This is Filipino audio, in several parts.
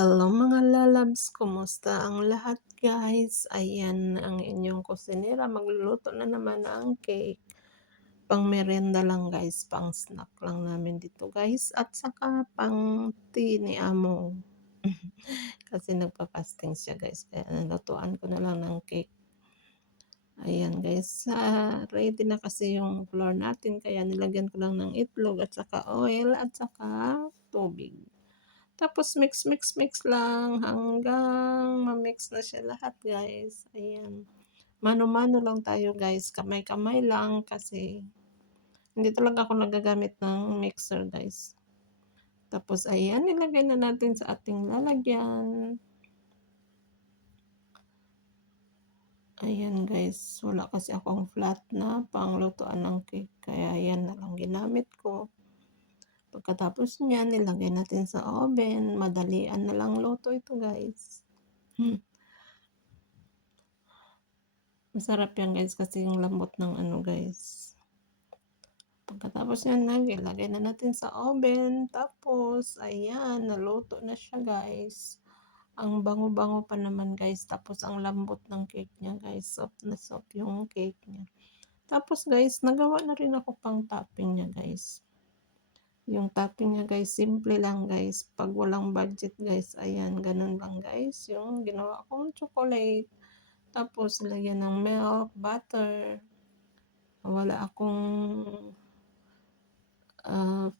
Hello mga lalabs, kumusta ang lahat guys? Ayan ang inyong kusinera, magluluto na naman ng cake. Pang merienda lang guys, pang snack lang namin dito guys, at saka pang tea ni amo. Kasi nagpa-fasting siya guys, kaya nalutuan ko na lang ng cake. Ayan guys, ready na kasi yung flour natin, kaya nilagyan ko lang ng itlog at saka oil at saka tubig. Tapos mix, mix, mix lang hanggang ma-mix na siya lahat guys, ayan. Mano-mano lang tayo guys, kamay-kamay lang kasi hindi talaga ako nagagamit ng mixer guys. Tapos ayan, nilagay na natin sa ating lalagyan. Ayan guys, wala kasi akong flat na panglutuan ng cake, kaya ayan na lang ginamit ko. Pagkatapos niyan, nilagay natin sa oven, madalian na lang luto ito guys. Masarap yan guys kasi yung lambot ng ano guys. Pagkatapos yan, ilagay na natin sa oven. Tapos, ayan, naluto na siya guys. Ang bango-bango pa naman guys. Tapos, ang lambot ng cake niya guys. Soft na soft yung cake niya. Tapos guys, nagawa na rin ako pang topping niya guys. Yung topping niya guys, simple lang guys. Pag walang budget guys, ayan, ganun lang guys. Yung ginawa kong chocolate. Tapos, lagyan ng milk, butter. Wala akong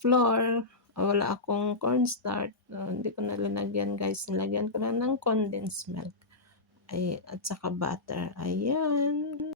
flour. Wala akong cornstarch. Hindi ko nalalagyan guys. Nilagyan ko na ng condensed milk. Ay, at saka butter. Ayan.